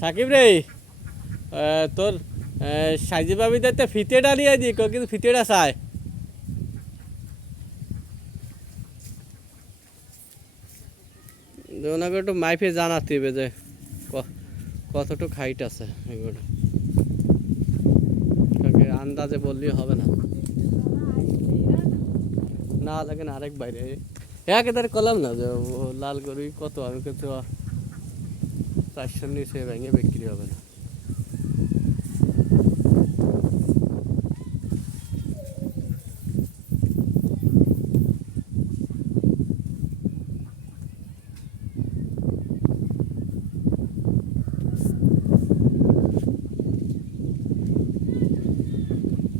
সাকিব রে, তোর সাইজি ভাবি তো ফিতেটা নিয়ে দি, কিন্তু ফিতেটা চায়। ওনাকে একটু মাইফে জানাতে হবে যে কতটুকু হাইট আছে এগুলো, আন্দাজে বললেই হবে না। না লাগে না, আরেক বাইরে একেবারে কলাম না যে লাল গরুই কত, আমি কিন্তু 400 নিচে ভেঙে বিক্রি হবে না।